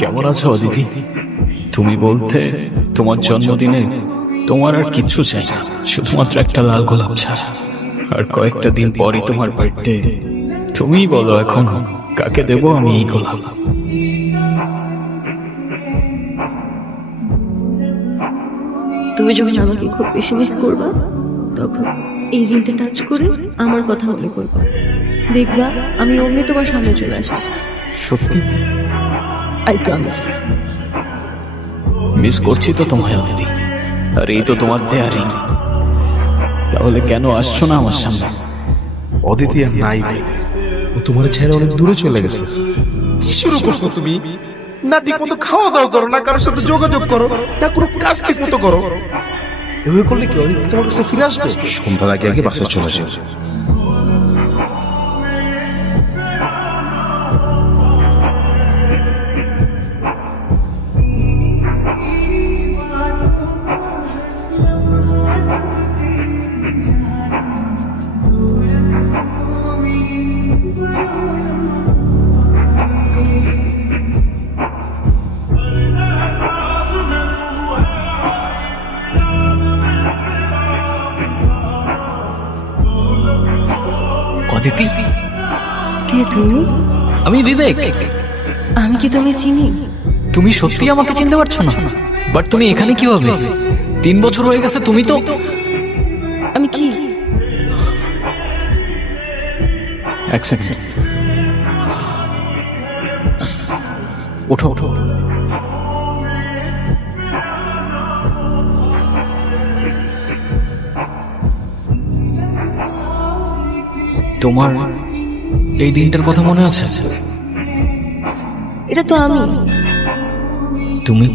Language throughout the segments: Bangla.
কেমন আছো অদিতি? তুমি বলতে তোমার জন্মদিনে তোমার আর কিচ্ছু চাই না, শুধুমাত্র একটা লাল গোলাপ ছাড়া। আর কয়েকটা দিন পরই তোমার বার্থডে। তুমিই বলো এখন কাকে দেবো আমি এই গোলাপ? তুমি যখন আমাকে খুব বেশি মিস করবা, তখন এই রিংটা টাচ করে আমার কথা মনে করবা, দেখবা আমি অমনি তোমার সামনে চলে আসছি। সত্যি? I promise. মিস করছি তো তোমায় অদিতি, আর এই তো তোমার দেয়া রিং। তাহলে কেন আসছো না আমার সামনে? অদিতি আর নাই ভাই, ও তোমার ছেড়ে অনেক দূরে চলে গেছে। কি শুরু করছো তুমি? না ঠিক মতো খাওয়া দাওয়া করো, না কারোর সাথে যোগাযোগ করো, না কোনো কাজ ঠিক মতো করো। এভাবে করলে কি অদিতি তোমার কাছে ফিরে আসবে? সন্ধ্যার আগে আগে বাসায় চলে যাও। অদিতি, কে তুমি? আমি বিবেক। আমি কি তুমি চিনি? তুমি সত্যি আমাকে চিনতে পারছো না? বাট তুমি এখানে কিভাবে? 3 বছর হয়ে গেছে, তুমি তো... আমি কি? এক সেকেন্ড, ওঠো ওঠো। তোমার এই দিনটার কথা মনে আছে? এটা তো আমি। তুমি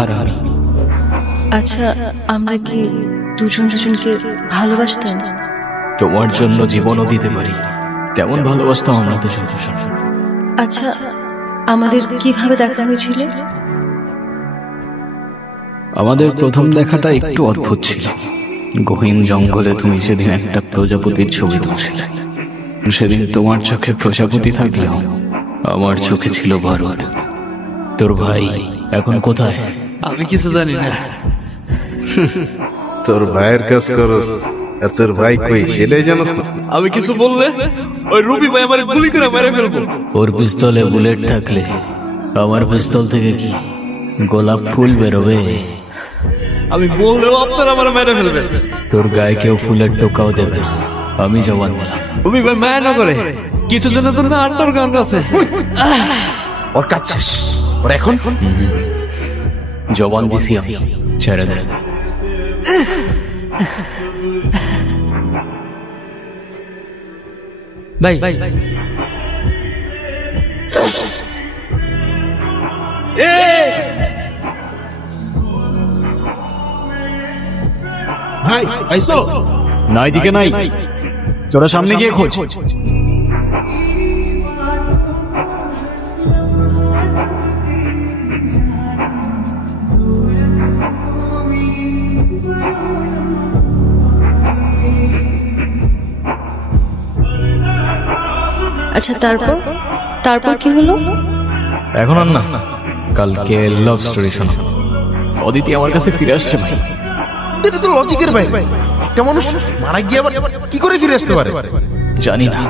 আর আমি। আচ্ছা, আমরা কি দুজন দুজনকে ভালোবাসতাম? তোমার জন্য জীবনও দিতে পারি, তেমন ভালোবাসতাম আমরা দুজন। আচ্ছা, আমাদের কিভাবে দেখা হয়েছিল? আমাদের প্রথম দেখাটা একটু অদ্ভুত ছিল। গহীন জঙ্গলে তুমি সেদিন একটা প্রজাপতির ছবি তুলছিলে। সেদিন তোমার চোখে প্রজাপতি থাকলেও আমার চোখে ছিল ভারত। তোর ভাই এখন কোথায়? আমি কিছু জানি না। তোর ভাইয়ের কাজ করস, আর তোর ভাই কই সেটাই জানোস না? আমি কিছু বললে ওই রুবি ভাই আমার গুলি করে মেরে ফেলবো। ওর পিস্তলে বুলেট থাকলে আমার পিস্তল থেকে কি গোলাপ ফুল বেরোবে? আমি বললেও আপনারা আমার মেরে ফেলবেন। তোর গায়ে কেউ ফুলের টোকাও দেবে না, আমি জবান দিলাম। রুবি ভাই মায়া না করে, কিছু জনের জন্য আন্ডারগ্রাউন্ড আছে। ওর কাজ শেষ, ওর এখন জবান দিছি আমি, ছেড়ে দে। ভাই ভাই আইসো না, এদিকে নাই, তোরা সামনে গিয়ে খোঁজ। আচ্ছা, তারপর কি হলো? এখন আর না, কালকে লাভ স্টোরি শোনো। অদিতি আমার কাছে ফিরে আসছে ভাই। এটা তো লজিকের ভাই, একটা মানুষ মারা গিয়ে আবার কি করে ফিরে আসতে পারে? জানি না,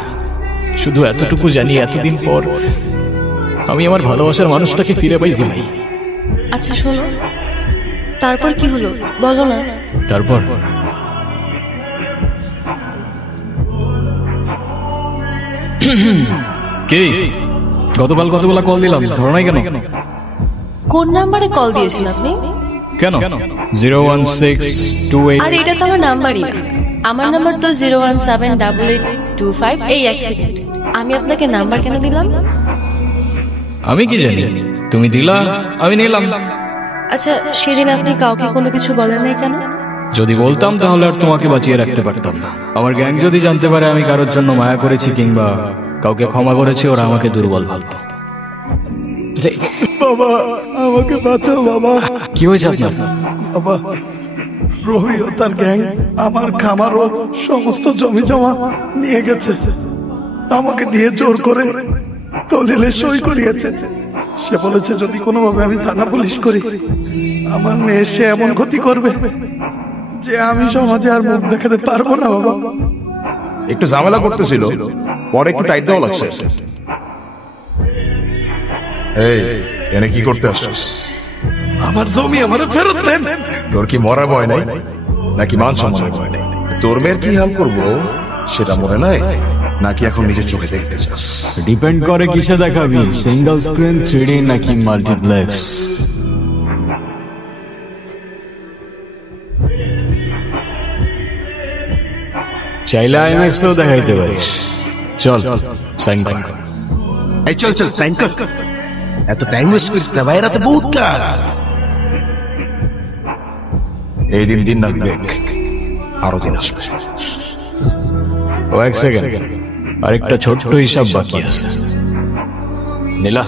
শুধু এতটুকু জানি এতদিন পর আমি আমার ভালোবাসার মানুষটাকে ফিরে পাইছি ভাই। আচ্ছা শোনো, তারপর কি হলো বলো না। তারপর কে? গতকাল কতগুলা কল দিলাম, ধরো নাই কেন? কোন নাম্বারে কল দিয়েছেন আপনি? কেন? 01628। আর এটা তো আমার নাম্বারই না। আমার নাম্বার তো 0178825 এই এক সেকেন্ড। আমি আপনাকে নাম্বার কেন দিলাম? আমি কি জানি, তুমি দিলা, আমি নিলাম। আচ্ছা, সেদিন আপনি কাউকে কোনো কিছু বলেন নাই কেন? যদি বলতাম তাহলে আর তোমাকে বাঁচিয়ে রাখতে পারতাম না। আমার গ্যাং যদি জানতে পারে আমি কারোর জন্য মায়া করেছি কিংবা কাউকে ক্ষমা করেছি, ওরা আমাকে দুর্বল ভাবতো। বাবা, আমাকে বাঁচাও বাবা। কি হয়েছে আপনার? বাবা, রবি ও তার গ্যাং আমার খামার ও সমস্ত জমি জমা নিয়ে গেছে। আমাকে দিয়ে জোর করে দলিলে সই করিয়েছে। সে বলেছে যদি কোনোভাবে আমি থানা পুলিশ করি, আমার মেয়ে সে এমন ক্ষতি করবে যে আমি সমাজে আর মুখ দেখাতে পারবো না বাবা। একটু ঝামেলা করতেছিল, পরে একটু টাইট দেওয়া লাগছে। এই এনে কি করতে আসছিস? আমার জমি আমার ফেরত দেন। তোর কি মরা ভয় নাই নাকি মান সম্মানের ভয় নাই? তোর মেয়ের কি হাল করবো সেটা মনে নাই নাকি এখন নিজের চোখে দেখতে চাস? ডিপেন্ড করে কিসে দেখাবি, সিঙ্গেল স্ক্রিন, 3D নাকি মাল্টিপ্লেক্স। চাইলে আইম্যাক্সেও দেখাইতে পারিস। চল সাইন কর। এই চল চল সাইন কর। এত টাইম ওয়েস্ট করিস না ভাই, রাতে বহুত কাজ। এই দিন দিন না বিবেক, আরো দিন আসবে। ও এক সেকেন্ড, আরেকটা ছোট্ট হিসাব বাকি আছে। নীলা,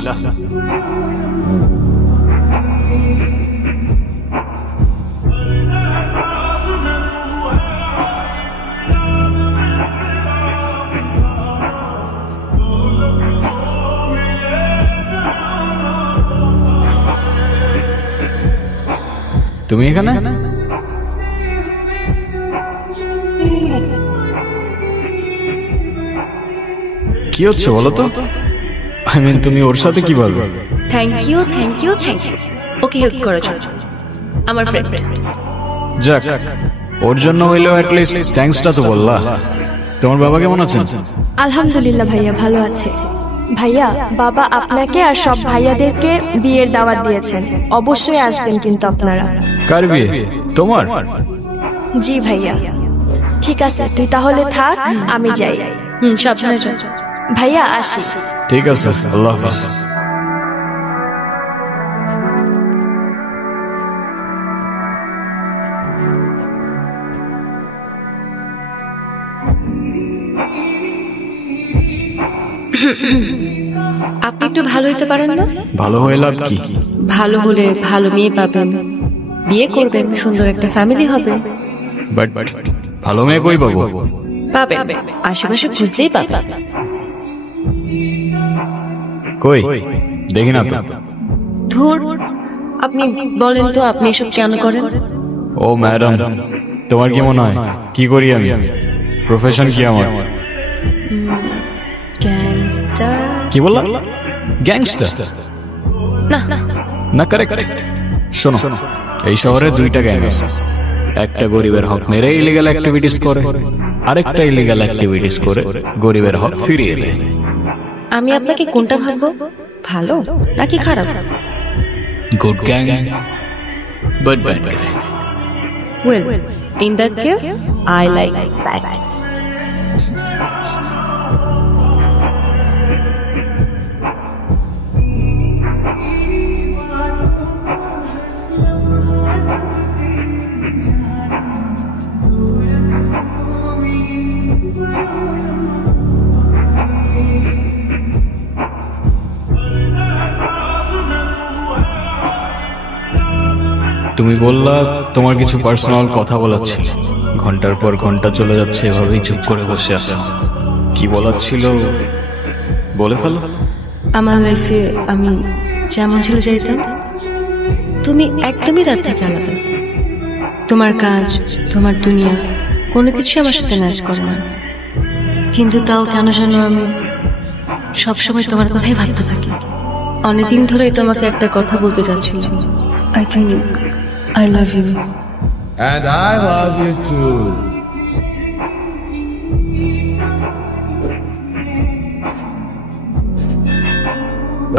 তুমি এখানে? কি হচ্ছে বলো তো? আই মিন তুমি ওর সাথে কি বলবে? Thank you thank you thank you. ওকে হেল্প করার জন্য, আমার ফ্রেন্ড। যাক, ওর জন্য হইলেও অ্যাট লিস্ট থ্যাঙ্কসটা তো বললা। তোমার বাবা কেমন আছেন? আলহামদুলিল্লাহ ভাইয়া ভালো আছে। ভাইয়া, বাবা আপনাকে আর সব ভাইয়াদেরকে বিয়ের দাওয়াত দিয়েছেন, অবশ্যই আসবেন কিন্তু আপনারা। কার বিয়ে? তোমার? জি ভাইয়া। ঠিক আছে, তুই তাহলে থাক, আমি যাই। সাবধানে চল। ভাইয়া আসি। ঠিক আছে, আল্লাহ হাফেজ। আপনি একটু ভালো হতে পারেন না? ভালো হয়ে লাভ কি? ভালো হলে ভালো মেয়ে পাবেন, বিয়ে করবেন, সুন্দর একটা ফ্যামিলি হবে। বাট ভালো মেয়ে কই পাবো? পাবেন, আশেপাশে খুঁজলেই পাবেন। কই দেখি না তো। ধুর, আপনি বলেন তো আপনি এসব কেন করেন? ও ম্যাডাম, তোমার কি মনে হয় কি করি আমি? প্রফেশন কি আমার? গ্যাংস্টার? কি বললা? গ্যাংস্টার না না না, কারেক্ট। শোনো, এই শহরে দুইটা গ্যাং আছে। একটা গরিবের হক মেরে ইলিগাল অ্যাক্টিভিটিস করে, আরেকটা ইলিগাল অ্যাক্টিভিটিস করে গরিবের হক ফিরিয়ে দেয়। আমি আপনাকে কোনটা ভাববো, ভালো নাকি খারাপ? Good gang but bad gang. Well, in that case, I like bad guys. তুমি বললা তোমার কিছু পার্সোনাল কথা বলার ছিল। ঘন্টার পর ঘন্টা চলে যাচ্ছে, এভাবেই চুপ করে বসে আছো। কি বলার ছিল বলে ফেলো। আমার লাইফে আমি যেমন ছিল চাইতাম, তুমি একদমই তার থেকে আলাদা। তোমার কাজ, তোমার দুনিয়া, কোনো কিছু আমার সাথে ম্যাচ করে না। কিন্তু তাও কেন যেন আমি সবসময় তোমার কথাই ভাবতে থাকি। অনেকদিন ধরেই তোমাকে একটা কথা বলতে চাচ্ছিলাম। I think I love you. And I love you too.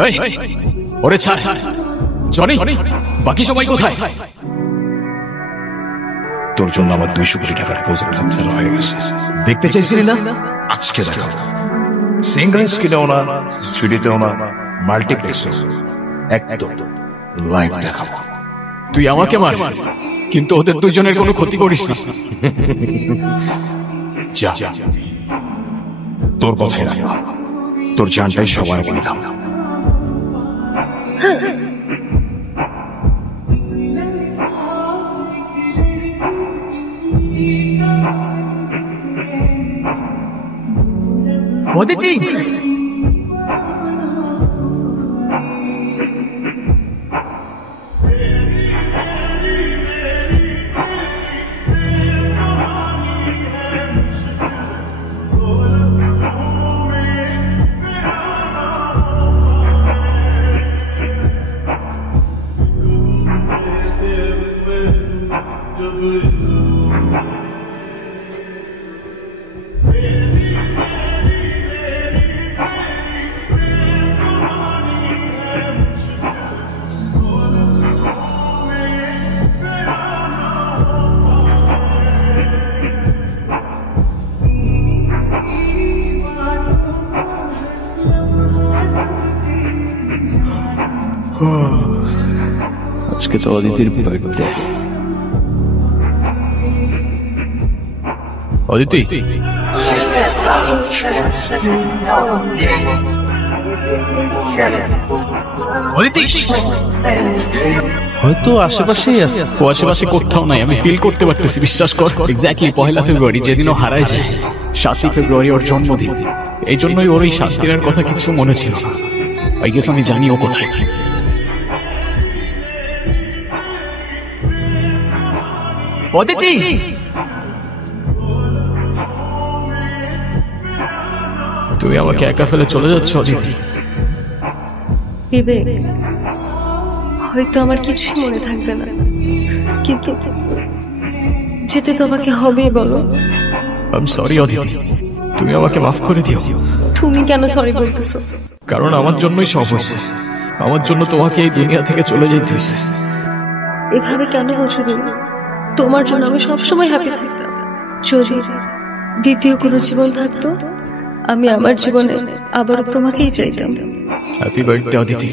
এই, ওরে ছাড়। জনি, বাকি সবাই কোথায়? তোর জন্য আমার 200 কোটি টাকার প্রজেক্ট হাতছাড়া হয়ে গেছে। দেখতে চাইছিলি না? আজকে দেখাবো। সিঙ্গেল স্ক্রিনেও না, 3Dতেও না, মাল্টিপ্লেক্সও, একদম লাইভ দেখাবো। তুই আমাকে মার, কিন্তু ওদের দুজনের কোনো ক্ষতি করিস না। যা, তোর কথাই রাখলাম, তোর জানটাই সবার বললাম। অদিতি, আজকে তো অদিতির বার্থডে। অদিতি, হয়তো আশেপাশেই আছে। ও আশেপাশে কোথাও নাই, আমি ফিল করতে পারতেছি, বিশ্বাস কর। এক্স্যাক্টলি 1 ফেব্রুয়ারি, যেদিন ও হারায় যায়, 7 ফেব্রুয়ারি ওর জন্মদিন। এই জন্যই ওর এই 7 দিনের কথা কিছু মনে ছিল না। আই গেস আমি জানি ও কোথায়। অদিতি, তুমি আমাকে একা ফেলে চলে যাচ্ছ অদিতি? বিবেক, হয়তো আমার কিছুই মনে থাকবে না, কিন্তু যেতে তো আমাকে হবেই, বলো। আই এম সরি অদিতি, তুমি আমাকে মাফ করে দিও। তুমি কেন সরি বলতেছো? কারণ আমার জন্যই সব হয়েছে, আমার জন্য তোমাকে এই দুনিয়া থেকে চলে যেতে হয়েছে। এভাবে কেন বলছো তুমি? তোমার জন্য আমি সবসময় হ্যাপি থাকতাম। যদি দ্বিতীয় কোনো জীবন থাকতো, আমি আমার জীবনে আবার তোমাকেই চাইতাম। Happy birthday Aditi.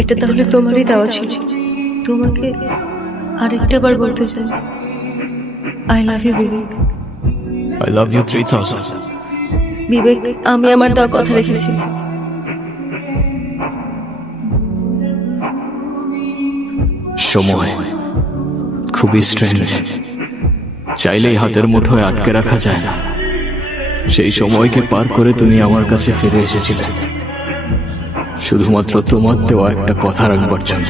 এটা তাহলে তোমারই দেওয়া ছিল। তোমাকে আরেকটা বার বলতে চাই, I love you Vivek. I love you 3000। Vivek, আমি আমার দেওয়া কথা রেখেছি। সময় খুবই স্ট্রেঞ্জ, চাইলেই হাতের মুঠোয় আটকে রাখা যায় না। সেই সময়কে পার করে তুমি আমার কাছে ফিরে এসেছিলে, শুধুমাত্র তোমার দেওয়া একটা কথা রাখবার জন্য।